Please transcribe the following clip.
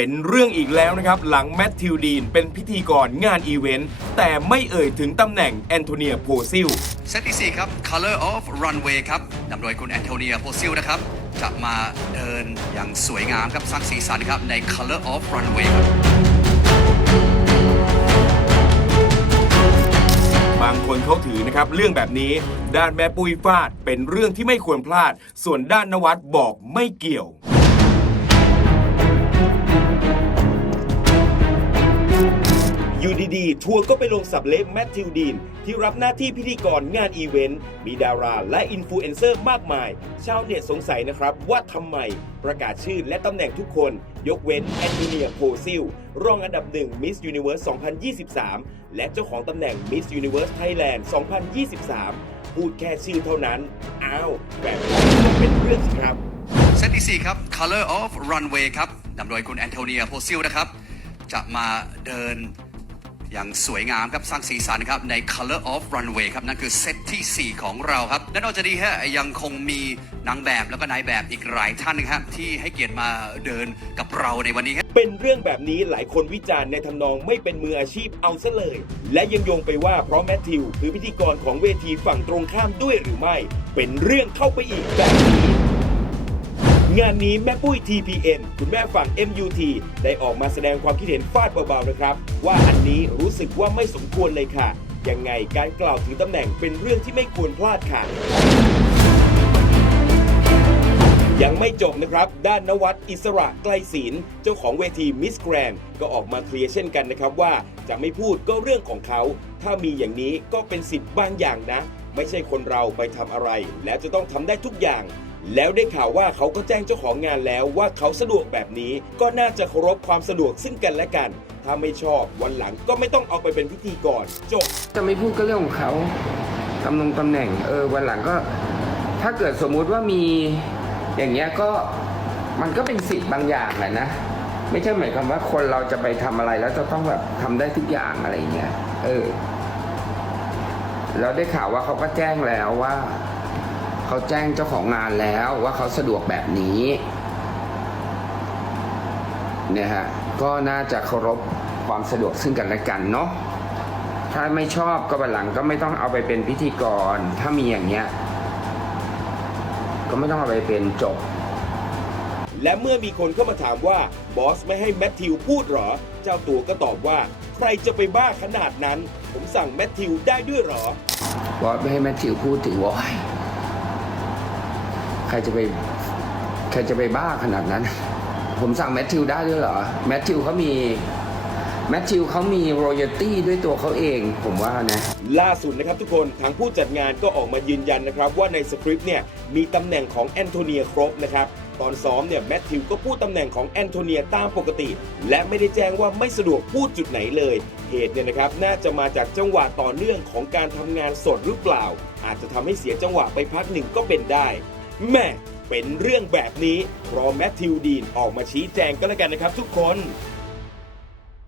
เป็นเรื่องอีกแล้วนะครับหลังแมทธิวดีนเป็นพิธีกรงานอีเวนต์แต่ไม่เอ่ยถึงตำแหน่งแอนโทเนียโพซิลเซตที่ 4 ครับ Color of Runway ครับนำโดยคุณแอนโทเนียโพซิลนะครับจะมาเดินอย่างสวยงามครับสร้างสีสันครับใน Color of Runway ครับบางคนเขาถือนะครับเรื่องแบบนี้ ด้านแม่ปุ้ยฟาดเป็นเรื่องที่ไม่ควรพลาด ส่วนด้านนวัดบอกไม่เกี่ยว อยู่ดีๆ ทัวร์ก็ไปลงสับเล็บแมทธิวดีน ที่รับหน้าที่พิธีกรงานอีเวนต์ มีดาราและอินฟลูเอนเซอร์มากมาย ชาวเน็ตสงสัยนะครับ ว่าทำไมประกาศชื่อและตำแหน่งทุกคน ยกเว้นแอนโทเนียโพซิล รองอันดับหนึ่งมิสยูนิเวิร์ส 2023 และเจ้าของตำแหน่งมิสยูนิเวิร์สไทยแลนด์ 2023 พูดแค่ชื่อเท่านั้น อ้าว แบบนี้ก็เป็นเรื่องสิครับเซตที่4ครับ Color of Runway ครับนำโดยคุณแอนโทเนียโพซิลนะครับจะมาเดิน อย่างสวยงามครับสร้างสีสันครับใน Color of Runway ครับนั่นคือเซตทีสี่ 4 ของเราครับและนอกจากนี้ฮะยังคงมีนางแบบแล้วก็นายแบบอีกหลายท่านนะครับที่ให้เกียรติมาเดินกับเราในวันนี้ครับเป็นเรื่องแบบนี้หลายคนวิจารณ์ในทำนองไม่เป็นมืออาชีพเอาซะเลย และยังโยงไปว่าเพราะแมทธิวคือพิธีกรของเวทีฝั่งตรงข้ามด้วยหรือไม่ เป็นเรื่องเข้าไปอีกแบบนี้ งานนี้แม่ปุ้ย TPN คุณแม่ฝั่ง MUT ได้ออกมาแสดงความคิดเห็นฟาดเบาๆนะครับ ว่าอันนี้รู้สึกว่าไม่สมควรเลยค่ะ ยังไงการกล่าวถึงตำแหน่งเป็นเรื่องที่ไม่ควรพลาดค่ะ ยังไม่จบนะครับ ด้านนวัดอิสระไกลศิลเจ้าของเวทีมิสแกรนก็ออกมาเคลียร์เช่นกันนะครับว่าจะไม่พูดก็เรื่องของเขา ถ้ามีอย่างนี้ก็เป็นสิทธิ์บางอย่างนะ ไม่ใช่คนเราไปทำอะไร แล้วจะต้องทำได้ทุกอย่าง แล้วได้ข่าวว่าเขาก็แจ้งเจ้าของงานแล้วว่าเขาสะดวกแบบนี้ก็น่าจะเคารพความสะดวกซึ่งกันและกัน ถ้าไม่ชอบวันหลังก็ไม่ต้องเอาไปเป็นพิธีกรจบ จะไม่พูดก็เรื่องของเขาตำแหน่งตำแหน่งเออวันหลังก็ ถ้าเกิดสมมุติว่ามีอย่างเงี้ยก็มันก็เป็นสิทธิ์บางอย่างแหละนะ ไม่ใช่หมายความว่าคนเราจะไปทำอะไรแล้วจะต้องแบบทำได้ทุกอย่างอะไรเงี้ยเออแล้วได้ข่าวว่าเขาก็แจ้งแล้วว่า เขาแจ้งเจ้าของงานแล้วว่าเขาสะดวกแบบนี้เนี่ยฮะก็น่าจะเคารพความสะดวกซึ่งกันและกันเนาะถ้าไม่ชอบก็บันหลังก็ไม่ต้องเอาไปเป็นพิธีกร ถ้ามีอย่างเงี้ยก็ไม่ต้องเอาไปเป็นจบ และเมื่อมีคนเข้ามาถามว่าบอสไม่ให้แมทธิวพูดเหรอ เจ้าตัวก็ตอบว่า ใครจะไปบ้าขนาดนั้น ผมสั่งแมทธิวได้ด้วยเหรอบอสไม่ให้แมทธิวพูดถึงวอย ใครจะไปใครจะไปบ้าขนาดนั้น ผมสั่งแมทธิวได้ด้วยเหรอ แมทธิวเขามีแมทธิวเขามีรอยตี้ด้วยตัวเขาเองผมว่านะ ล่าสุดนะครับทุกคนทางผู้จัดงานก็ออกมายืนยันนะครับ ว่าในสคริปต์เนี่ยมีตำแหน่งของแอนโทเนียครบนะครับ ตอนซ้อมเนี่ยแมทธิวก็พูดตำแหน่งของแอนโทเนียตามปกติ และไม่ได้แจ้งว่าไม่สะดวกพูดจุดไหนเลย เหตุเนี่ยนะครับน่าจะมาจากจังหวะต่อเนื่องของการทำงานสดหรือเปล่า อาจจะทำให้เสียจังหวะไปพักหนึ่งก็เป็นได้ แม่เป็นเรื่องแบบนี้รอแมทธิวดีนออกมาชี้แจงก็แล้วกันนะครับทุกคน